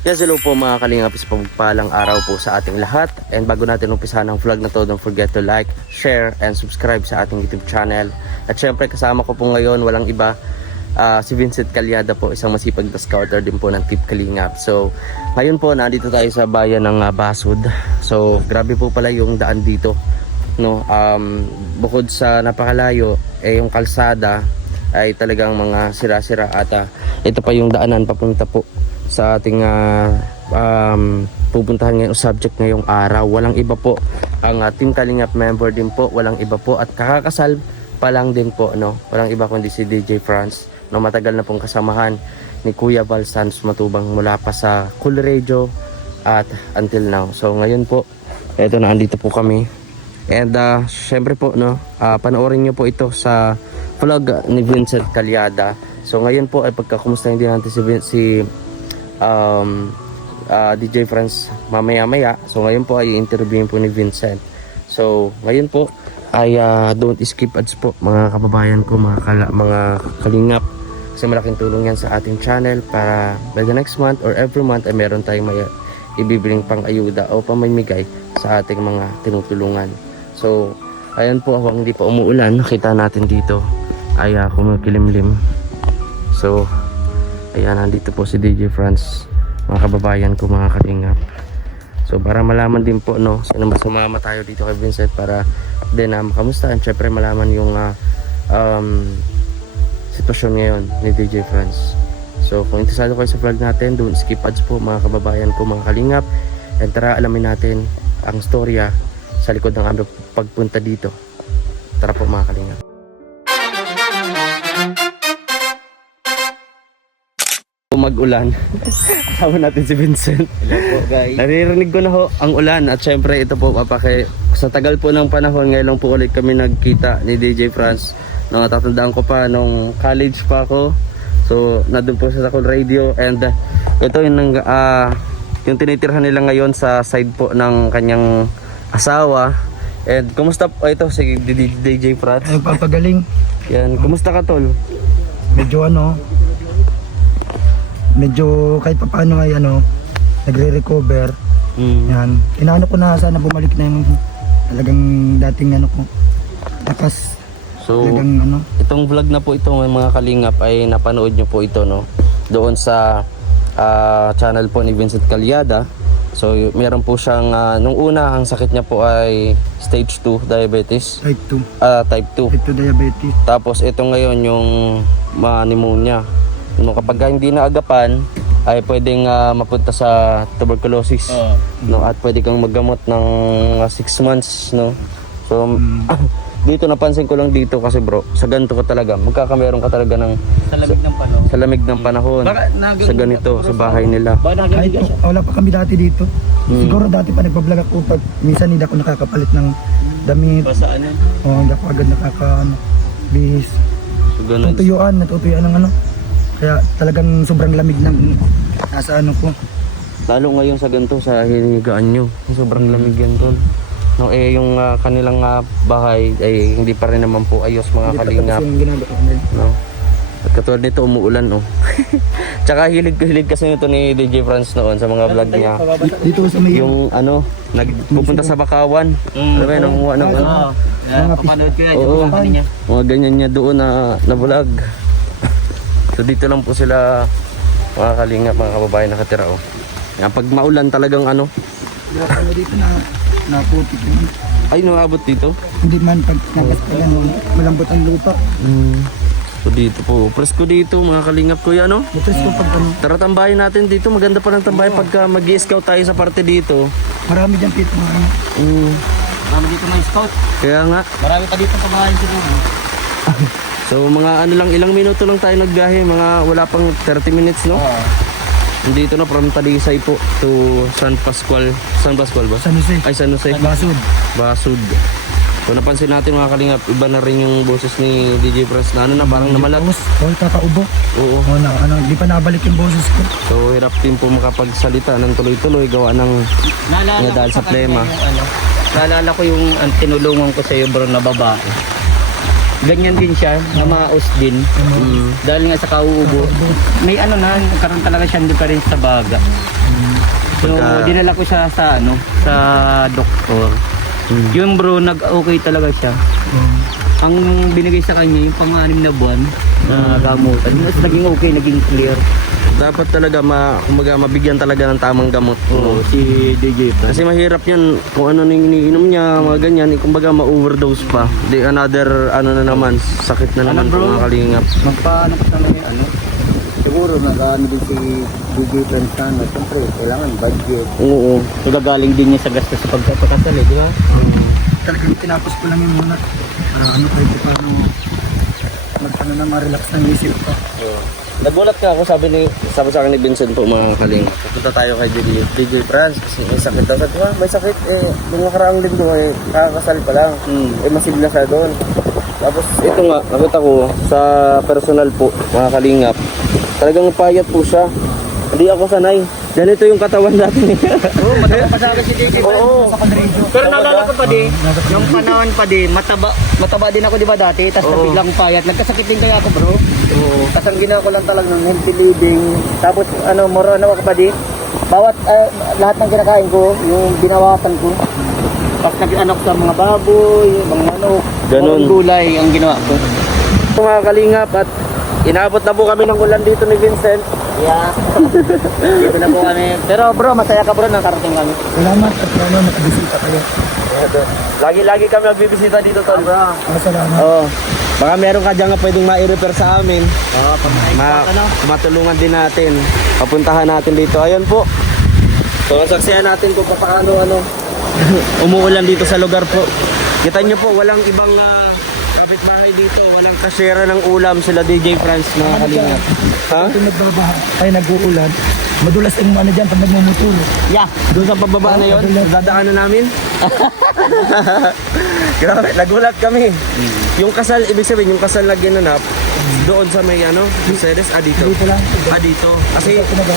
Yes, hello po mga kalingap, sa pagpalang araw po sa ating lahat. And bago natin umpisahan ang vlog na to, don't forget to like, share, and subscribe sa ating YouTube channel. At syempre kasama ko po ngayon, walang iba, si Vincent Calyada po, isang masipag na scouter din po ng Team Kalingap. So ngayon po, nandito tayo sa bayan ng Basud. So grabe po pala yung daan dito, no? Bukod sa napakalayo, yung kalsada ay talagang mga sira-sira at ito pa yung daanan papunta po sa ating pupuntahan ngayon o subject ngayong araw. Walang iba po, ang Team Kalingap member din po, walang iba po, at kakakasal pa lang din po, no? Walang iba kundi si DJ France, no? Matagal na pong kasamahan ni Kuya Val Santos Matubang mula pa sa Cool Radio at until now. So ngayon po, eto na, andito po kami. And syempre po, no, panoorin nyo po ito sa vlog ni Vincent Calyada. So ngayon po ay pagkakumustahin din natin si DJ France mamaya-maya. So ngayon po ay interviewin po ni Vincent. So ngayon po ay don't skip ads po mga kababayan ko, mga kalingap, kasi malaking tulong yan sa ating channel para by the next month or every month ay meron tayong may ibibiling pang ayuda o pamimigay sa ating mga tinutulungan. So ayan po, habang hindi pa umuulan, nakita natin dito ay kumikilimlim. So ayan, nandito po si DJ France, mga kababayan ko, mga kalingap. So para malaman din po, no, sumama tayo dito kay Vincent para din makamusta, and syempre malaman yung sitwasyon ngayon ni DJ France. So kung interesado kayo sa vlog natin, don't skip ads po mga kababayan ko, mga kalingap. And tara, alamin natin ang storya sa likod ng aming pagpunta dito. Tara po mga kalingap. Mag-ulan. Kasama natin si Vincent. Hello po guys. Naririnig ko na ho ang ulan, at syempre ito po sa tagal po ng panahon, ngayon lang po ulit kami nagkita ni DJ France. Natatandaan ko pa nung college pa ako. So nandun po sa Cool Radio, and ito yung tinitirhan nila ngayon sa side po ng kanyang asawa. And kumusta po ito si DJ France? Ay, papagaling. Yan, kumusta ka tol? Medyo kahit paano ay nagre-recover. Yan. Inaano ko na sana bumalik na yung talagang dating ko. Lakas. So talagang itong vlog na po ito mga kalingap ay napanood nyo po ito, no? Doon sa channel po ni Vincent Calyada. So meron po siyang nung una ang sakit niya po ay stage 2 diabetes. Type 2. Type 2. Type 2 diabetes. Tapos ito ngayon yung pneumonia. No, kapag hindi naagapan ay pwedeng mapunta sa tuberculosis. No, at pwede kang maggamot ng 6 months, no. So dito napansin ko lang dito kasi bro, sa ganito ka talaga magkakameron ka talaga ng sa lamig ng panahon. Sa ganito sa bahay nila. Kahit wala pa kami dati dito. Siguro dati pa nagpa-vlog ako pag minsan hindi ako nakakapalit ng damit. Hindi ako agad bihis. So ganun. Natutuyuan ng kaya talagang sobrang lamig ng nasa ko. Lalo ngayon sa ganito, sa hinigaan nyo, sobrang lamig yan tol. No, yung kanilang bahay ay hindi pa rin naman po ayos mga kalingap. No? At katulad nito, umuulan, oh. Tsaka hilig kasi nito ni DJ France noon sa mga vlog niya. Dito sa may yung nagpupunta sa Bakawan. Alam mo yun, nanguha ng papanood ko yan, mga ganyan niya doon na vlog. So dito lang po sila mga kalingap, mga kababayan nakatira, oh. Yan, pag maulan talagang dito na putik yun. ay naabot dito. Hindi man pag malambot ang lupa. So dito po, presko dito mga kalingap ko yan, no? Presko pag Tara tambahin natin dito, maganda pa ng tambahin pagka mag-i-scout tayo sa parte dito. Marami dyan pito Marami dito mga scout. Kaya nga. Marami pa dito tambahin siguro. So mga ilang minuto lang tayo nagbiyahe, mga wala pang 30 minutes, no? Dito na from Talisay po to San Pascual ba? San Jose. Ay, San Jose. Basud. So napansin natin mga kalingap, iba na rin yung boses ni DJ France na parang namalat. Kakaubo. Oo. Di pa nabalik yung boses ko. So hirap din po makapagsalita ng tuloy-tuloy gawa ng dahil sa plema. Naalala ko yung tinulungan ko sa iyo bro na babae. Ganyan din siya, namaos din. Dahil nga sa kauubo, may nagkaroon talaga siyang difference sa baga. So, Pagka- dinala ko siya sa sa doktor. Yung bro, nag-okay talaga siya. Ang binigay sa kanya, yung pang-anim na buwan na gamutan. Mas naging okay, naging clear. Dapat talaga kumbaga mabigyan talaga ng tamang gamot. Oo, si DJ Franz. Kasi mahirap yun kung ano nang iniinom niya, mga ganyan, kumbaga ma-overdose pa. Di another na naman, sakit na naman bro? mga kalingap. Magpaano ko sana yung siguro nag-ano din si DJ Franz sana. Siyempre, kailangan budget. Oo. So, gagaling din niya sa gastos sa pagkakasal di ba? Talagang tinapos ko lang yun muna. Para kahit paano na ma-relax ng isip ko. Nagulat ka ako, sabi sa akin ni Vincent po mga kalingap. Pupunta tayo kay DJ Franz kasi may sakit daw. Sabi ko, may sakit nung nakaraang linggo kakakasal pa lang. Masigla siya doon. Tapos ito nga, nakita ko sa personal po mga kalingap. Talagang payat po siya. Hindi ako sanay. Ganito yung katawan natin. Oo, mataba pa sa akin si DJ Franz. Oo. Pero naalala ko pa di, nung panahon pa di, mataba din ako di ba dati, tapos Oo. biglang payat. Nagkasakit din kaya ako bro. Oo. Tapos ang ginawa ko lang talaga ng healthy living. Tapos moro ako pa di, bawat lahat ng kinakain ko, yung binawasan ko. Tapos nag-anak sa mga baboy, mga manok, Ganun. mga gulay ang ginawa ko. Mga kalingap at inaabot na po kami ng ulan dito ni Vincent. Yeah. Dito na po kami. Pero bro, masaya ka bro, nakarating kami. Salamat at nakabisita kayo. Lagi-lagi kami magbibisita dito tol. Salamat. Oo. Baka meron ka dyan nga pwedeng ma-repair sa amin. Oo, Matulungan din natin. Papuntahan natin dito. Ayun po. So, saksihan natin kung paano umuulan dito sa lugar po. Kita nyo po, walang ibang kapitbahay dito. Walang kasyera ng ulam sila DJ Franz mga kalingap. Ha? Kung nagbabaha, ay nag-uulan, madulas ang ano dyan pag nagmumutulo. Yeah. Doon sa pababa na yun, dadaanan namin. Grabe, nagulat kami. Yung kasal, ibig sabihin, yung kasal na ginanap, doon sa may Mercedes, dito. Dito lang. Dito. Kasi, Pinaga.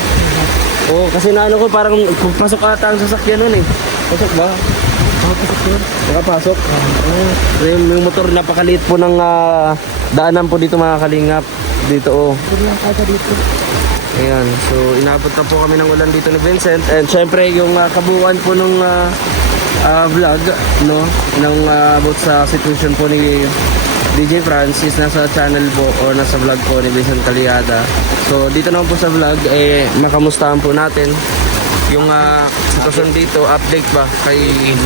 kasi naano ko, parang pasok ata ang sasakyan nun eh. Pasok ba? Pasok yun. Nakapasok. Yung motor, napakaliit po ng daanan po dito mga kalingap. Dito Dito lang kaya dito. Ayan, so inabot na po kami ng ulan dito ni Vincent and syempre yung kabuuan po nung vlog nung about sa situation po ni DJ Franz is nasa channel po o nasa vlog po ni Vincent Caliada. So dito naman po sa vlog makamustahan po natin yung sitwasyon dito, update ba kay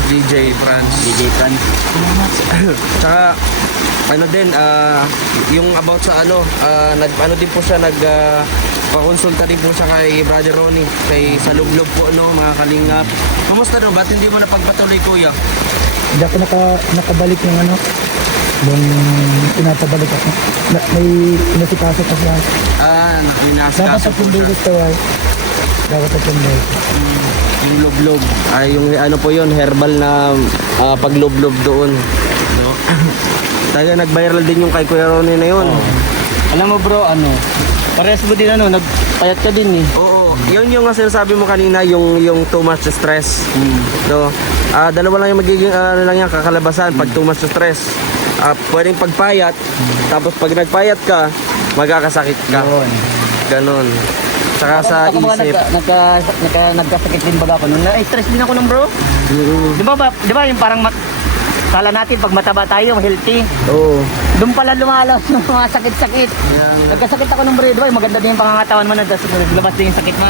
DJ Franz. DJ Franz. Tsaka din yung about sa din po siya pakonsulta din po siya kay Brother Ronnie kay sa lublob po mga kalingap. Kamusta ba't hindi mo napagpatuloy kuya? Hindi ako nakabalik yung yung pinapabalik ako. May inasikaso kasi ako. Dapat Minaskas sa pundo gusto ay. Dapat sa pundo. yung lublob yung po yun herbal na paglublob doon no? Tayo nag-viral din yung kay Kuya Ronnie na yun. Alam mo bro, parehas mo din nagpayat ka din eh. Oo, yun yung sinasabi mo kanina, yung too much stress. No? Dalawa lang yung magiging kakalabasan pag too much stress. Pwedeng pagpayat, tapos pag nagpayat ka, magkakasakit ka. Ganon. Saka sa Ako ba isip. nagkasakit din baga ako nun. Na-stress din ako bro. Di ba yung parang kala natin pag mataba tayo, healthy. Oo. Doon pala lumalas yung mga sakit-sakit. Nagkasakit ako bro, di ba? Maganda din yung pangangatawan mo tapos labas din yung sakit mo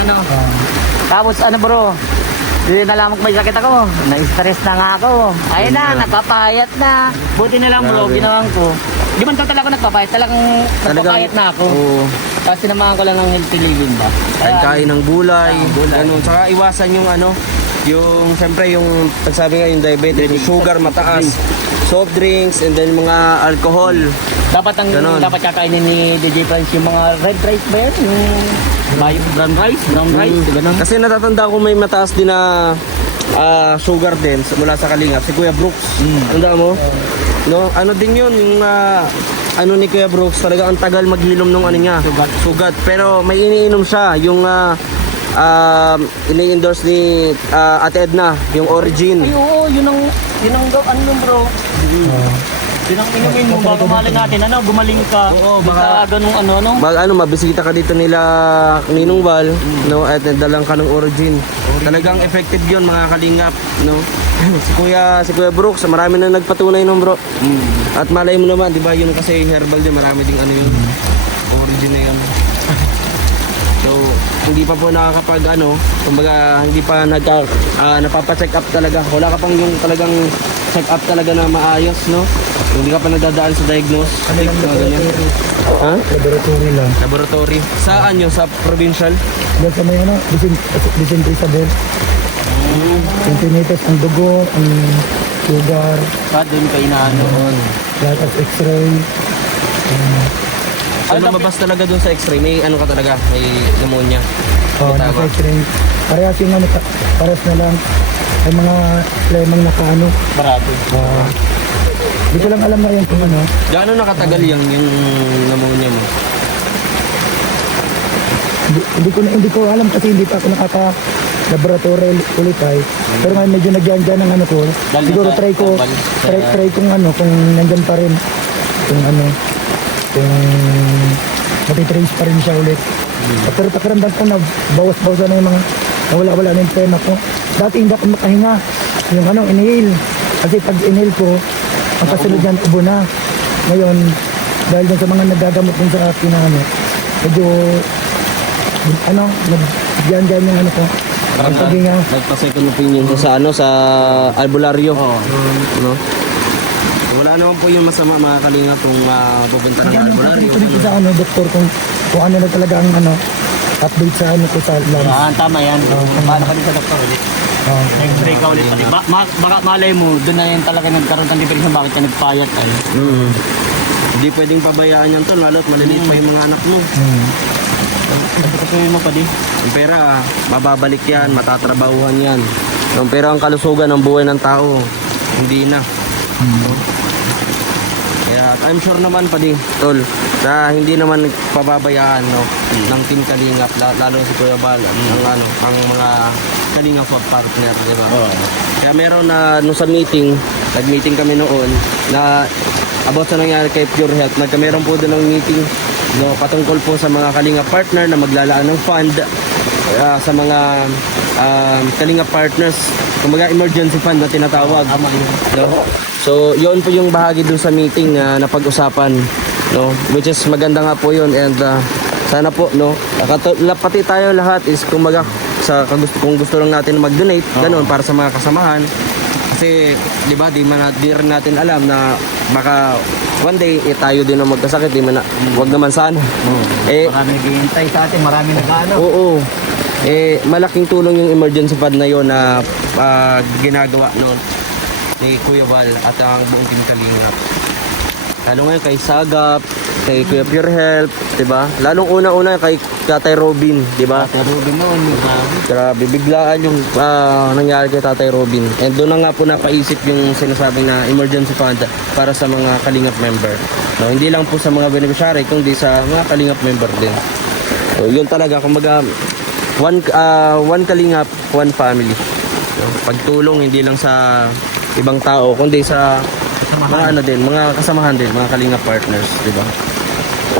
Tapos bro, hindi nalaman ko may sakit ako. Na-stress na nga ako. Ayun na, napapayat na. Buti na lang bro, ginawan ko. Di man total ako nagpapayat, talagang nagpapayat na ako. Oo. Tapos sinamahan ko lang ng healthy living ba. Kain ng gulay, ganun. Saka iwasan yung yung siyempre yung pagsabi nga yung diabetes, yung sugar mataas, soft drinks, and then mga alcohol. Dapat dapat kakainin ni DJ Franz yung mga red rice ba yan? Yung brown rice, ganun. Kasi natatanda ko may mataas din na sugar din mula sa Kalingap, si Kuya Brooks. Tanda mo? No, din yun yung ni Kuya Brooks, talaga ang tagal maghilom nung niya, sugat. Pero may iniinom siya, yung ini-endorse ni Ate Edna, yung Origin. Ay oo, yun ang bro. Pinang-inumin mo bago malin natin, ano, gumaling ka. Oo, baka ganung ano. Mabisita ka dito nila Ninong Val, no, at dalang ka ng origin. Talagang effective 'yon, mga kalingap, no. si Kuya Brooks, marami na nagpatunay nung bro. At malay mo naman, 'di ba, yun kasi herbal din, marami ding ano yung origin na yun. So, hindi pa po nakakapag kumbaga hindi pa napapa-check up talaga. Wala ka pang yung talagang check up talaga na maayos, no? Hindi ka pa nadadaan sa diagnose. Ano lang Mga ganyan. Ha? laboratory lang. Laboratory. Saan yun? Sa provincial? Diyan sa may Vicente Isabel. Centimeters ang dugo, ang sugar, Doon kayo na ano. lahat of x-ray. So, lumabas talaga dun sa x-ray. May ano ka talaga? May pneumonia. Nasa x-ray. Parehas yung parehas na lang. Ay mga lemang nakaano. Barado. Di ko lang alam na yun kung ano. Gaano nakatagal yung pneumonia mo? Hindi ko alam kasi hindi pa ako laboratory ulit ay. Pero ngayon medyo nagyan dyan ng ano ko. Siguro try kung ano, kung nandyan pa rin. Kung ano, kung matitrace pa rin siya ulit. Pero pakiramdam ko na bawas-bawas na yung mga nawala-wala na yung pena ko. Dati hindi ako makahinga. Yung ano, inhale. Kasi pag inhale ko, ang kasunod niyan ubo na. Ngayon, dahil dun sa mga nagagamot dun sa akin na ano, medyo nagyan-dyan yung ano ko. Ang paghinga. Nagpa-second opinion sa sa albularyo. No? Wala naman po yung masama, mga kalinga, kung pupunta ng albularyo. Ito sa ano, doktor, kung ano na talaga ang ano, update sa ano ko sa lungs. Tama yan. Paano ka din sa doktor ulit? X-ray ka ulit pati. Baka malay mo, doon na yun talaga nagkaroon ng difference kung bakit ka nagpayat ay. Hindi pwedeng pabayaan yan to, lalo't maliliit pa yung mga anak mo. Pagkatuloy mo pa din. Yung pera, mababalik yan, matatrabahuhan yan. Yung pera ang kalusugan ng buhay ng tao, hindi na. No? Kaya I'm sure naman pa din, tol, na hindi naman pababayaan, no, ng Team Kalingap, lalo si Kuya Bal, ang mga Kalingap partner, di ba? Kaya meron na nung sa meeting, nag-meeting kami noon na about sa nangyari kay Pure Health, meron po doon ng meeting, no, patungkol po sa mga Kalingap partner na maglalaan ng fund sa mga Kalingap partners, kumbaga emergency fund na tinatawag. No? So, yun po yung bahagi dun sa meeting na napag-usapan, no? Which is maganda nga po yun, and sana po, no, pati tayo lahat is kumbaga kung gusto lang natin mag-donate, ganun, para sa mga kasamahan. Kasi, di ba, di rin natin alam na baka one day tayo din ang magkasakit, wag naman sana. Marami naghihintay sa atin, marami nag-ano. Oo. Malaking tulong yung emergency fund na yon na ginagawa noon ni Kuya Val at ang buong Team Kalingap. Lalo ngayon kay Sagap, kay Kuya Pure Health, 'di ba? Lalong una-una kay Tatay Robin, 'di ba? Tatay Robin noon, Grabe, biglaan yung nangyari kay Tatay Robin. And doon na nga po napaisip yung sinasabing na emergency fund para sa mga Kalingap member. No, hindi lang po sa mga beneficiary, kundi sa mga Kalingap member din. So, yun talaga, kumbaga, one Kalingap, one family. So, pagtulong hindi lang sa ibang tao, kundi sa mga mga kasamahan din, mga Kalingap partners, di ba? So,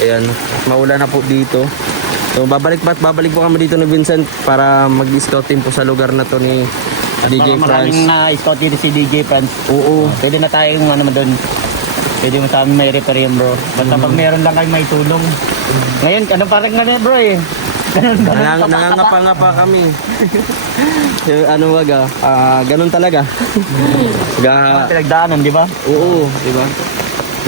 ayan, maula na po dito. So, babalik po kami dito ni Vincent para mag-scout team po sa lugar na to ni DJ France. Maraming na-scout dito si DJ France. Oo. Pwede na tayo kung ano doon. Pwede mo sa amin may repair yan, bro. Basta pag meron lang kayo may tulong. Ngayon, parang nga na, bro eh. Nangangapa-ngapa kami. Ganun talaga. Pinagdaanan, di ba? Oo, di ba?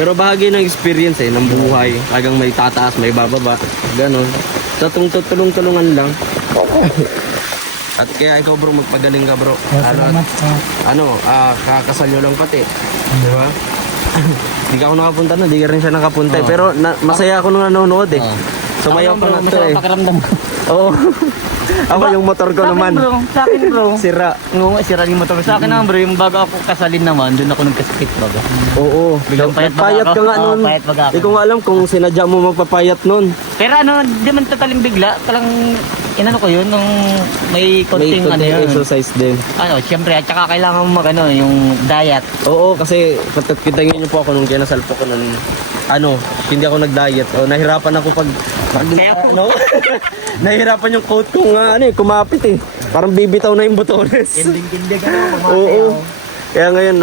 Pero bahagi ng experience ng buhay. Talagang may tataas, may bababa. Ganun. So, tulong-tulungan lang. At kaya ikaw, bro, magpagaling ka, bro. Salamat. Kakasal nyo lang pati. Di ba? Hindi ka ako nakapunta na, di ka rin siya nakapunta. Pero masaya ako nung nanonood eh. Sumayaw pa na to eh. Pakiramdam ko. Oo. Ako yung motor ko naman. Sa akin bro. Sira. Sira yung motor. Sa akin naman bro, yung bago ako kasalin naman, doon ako nagkasakit bago. Oo. Biglang payat Payat baga ka nga ako. nun. Payat baga ako. Hindi ko nga alam kung sinadya mo magpapayat nun. Pero di man tataling bigla. Talang inano ko yun, nung may konting ano yun. exercise din. Ano, siyempre, at saka kailangan mo mag, ano, yung diet. Oo, kasi kitangin niyo po ako nung kinasal po ko nun, hindi ako nag-diet. O, nahirapan ako pag nahirapan yung coat kong kumapit eh. Parang bibitaw na yung botones. Kindig-kindig, ano, Oo. Kaya ngayon,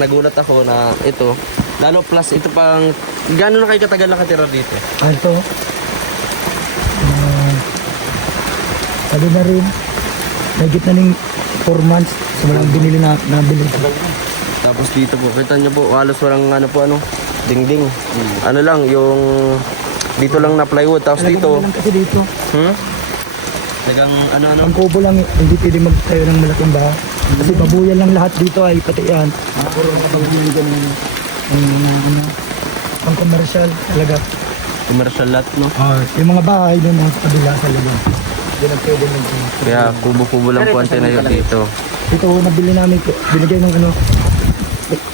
nagulat ako na ito. Lalo plus ito pang, gano'n na kayo katagal nakatira dito? Ito. Sabi na rin, nagit na ng 4 months simulang nabili. Tapos dito po, kita nyo po, halos walang dingding. Ano lang, yung dito lang na plywood. Tapos dito, Lang kasi dito. nagang Ang kubo lang, hindi pwede magtayo ng malaking bahay. Kasi babuyan lang lahat dito ay pati yan. Puro nakapagbiligan ng pang commercial talaga. commercial lot, no? Yung mga bahay doon sa kabila sa labas. Doon ang pwede mag Kaya kubo-kubo lang po ang tinayo dito. Ito nabili namin, binigay ng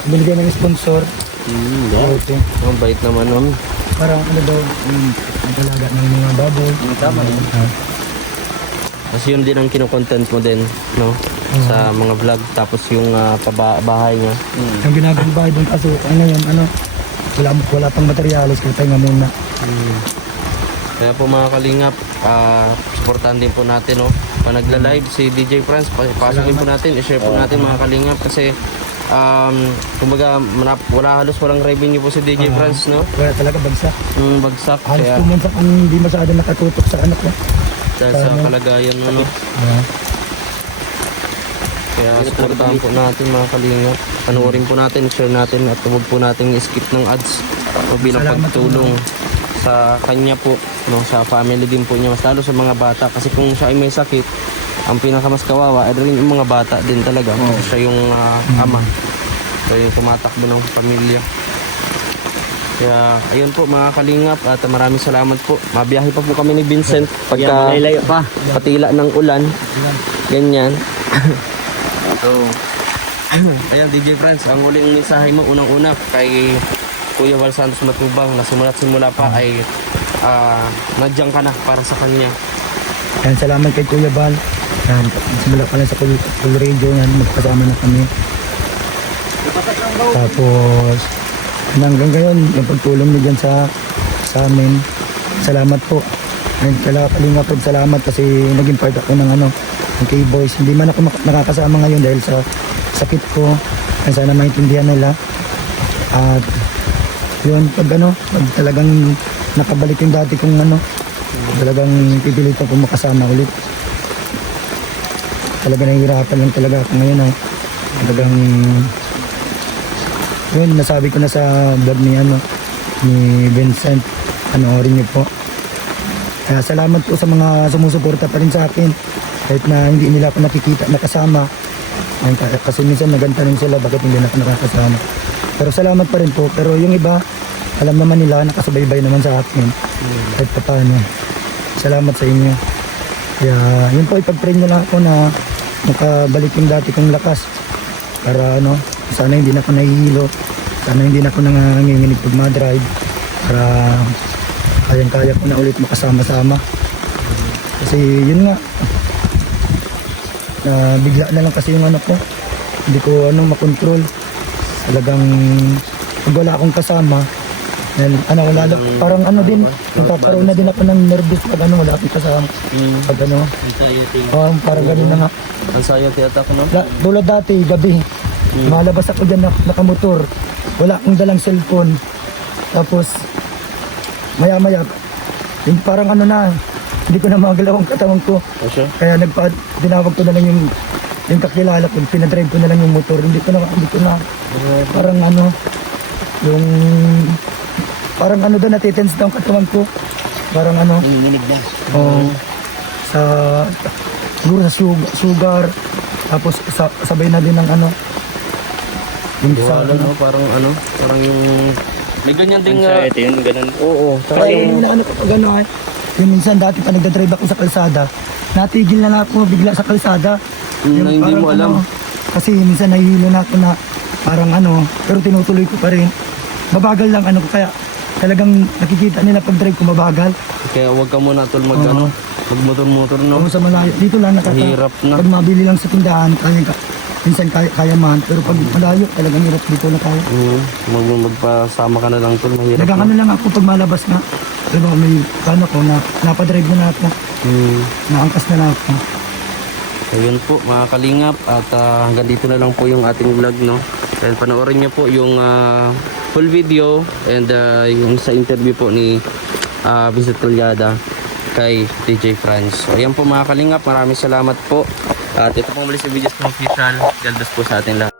binigay ng sponsor. Okay. Ang bait naman nun. Parang daw, nagalaga ng mga baboy. Tama yun. Kasi yun din ang kinokontent mo din, no? Sa mga vlog. Tapos yung bahay niya. Ang ginagawa bahay doon kaso, ngayon, wala pang materialis, kaya tayo nga muna. Kaya po mga kalingap, supportahan din po natin, no? Pag nagla-live si DJ Franz, pasok po natin, i-share po natin mga kalingap kasi kumbaga walang revenue po si DJ Franz, no? Kaya talaga bagsak. Bagsak Halos kaya pumunta kung hindi masyado nakatutok sa anak ko. dahil sa kalagayan mo, no? Kaya supportahan po natin mga kalingap. Panoorin po natin, share natin at huwag po natin skip ng ads o bilang Salamat pagtulong sa kanya po, no, sa family din po niya, mas lalo sa mga bata kasi kung siya ay may sakit, ang pinakamas kawawa ay rin yung mga bata din talaga. Siya yung ama, siya yung tumatakbo ng pamilya. Kaya ayun po mga kalingap at maraming salamat po. Mabiyahe pa po kami ni Vincent pagka patila ng ulan, ganyan. So ayan DJ Franz, ang huling mensahe mo unang-una kay Kuya Val Santos Matubang na simula pa ay nandiyan ka na para sa kanya. Yan, salamat kay Kuya Bal. Yan, simula pa lang sa Cool Radio, yan, magkasama na kami. Tapos, hanggang ngayon, yung pagtulong niyo dyan sa amin. Salamat po. And kalinga po, salamat kasi naging part ako ng ng K-Boys. Hindi man ako nakakasama ngayon dahil sa sakit ko. And sana maintindihan nila. At yun, pag talagang nakabalik yung dati kong talagang pipilitan ko makasama ulit. Talaga nahihirapan lang talaga ako ngayon. Talagang yun, nasabi ko na sa vlog ni Vincent. Panoorin niyo po. Kaya salamat po sa mga sumusuporta pa rin sa akin. Kahit na hindi nila ako nakikita nakasama. Kasi minsan naganta rin sila bakit hindi na ako nakakasama. Pero salamat pa rin po. Pero yung iba, alam naman nila, nakasubaybay naman sa akin. Kahit pa paano. Salamat sa inyo. Kaya yun po, ipag-pray nyo lang ako na makabalik yung dati kong lakas. Para sana hindi na ako nahihilo. Sana hindi na ako nanganginginig pag ma-drive. Para kayang-kaya ko na ulit makasama-sama. Kasi yun nga, bigla na lang kasi yung ko. Hindi ko makontrol. Talagang pag wala akong kasama, parang din, nagkakaroon na din ako ng nervous pag wala akong kasama. Pag parang ganun na nga. Anxiety attack, no? Tulad dati, gabi, malabas ako dyan nakamotor, wala akong dalang cellphone. Tapos, maya-maya, yung parang hindi ko na magalaw ang katawan ko. Kaya tinawag ko na lang yung kakilala ko, pinadrive ko na lang yung motor. Hindi ko na, parang yung, parang doon, natitense na ang katawan ko. Parang Nanginginig na. Siguro sa sugar, tapos sabay na din ng yung Wala, no? Parang yung may ganyan din Anxiety yun, ganun. Oo, Kaya yung kapag yung minsan dati pa nagdadrive ako sa kalsada, natigil na ako bigla sa kalsada. na hindi parang mo alam. Kasi minsan nahihilo na ako na parang pero tinutuloy ko pa rin. Mabagal lang kaya talagang nakikita nila pag drive ko mabagal. Kaya huwag ka muna tol Magmotor-motor, no? Kung sa malayo, dito lang Mahirap na. Pag mabili lang sa tindahan, minsan kaya man. Pero pag malayo, talagang hirap dito na kaya. Magpasama ka na lang, tol. Mahirap na. Nagkakano lang ako pag malabas na. Pero may paano ko na napadrive na ako. Naangkas na lang ako. Ayun po mga kalingap at hanggang dito na lang po yung ating vlog, no. And panoorin niyo po yung full video and yung sa interview po ni Vincent Tulyada kay DJ Franz. So ayan po mga kalingap, maraming salamat po. At ito po muli sa Videos Official. God bless po sa ating lahat.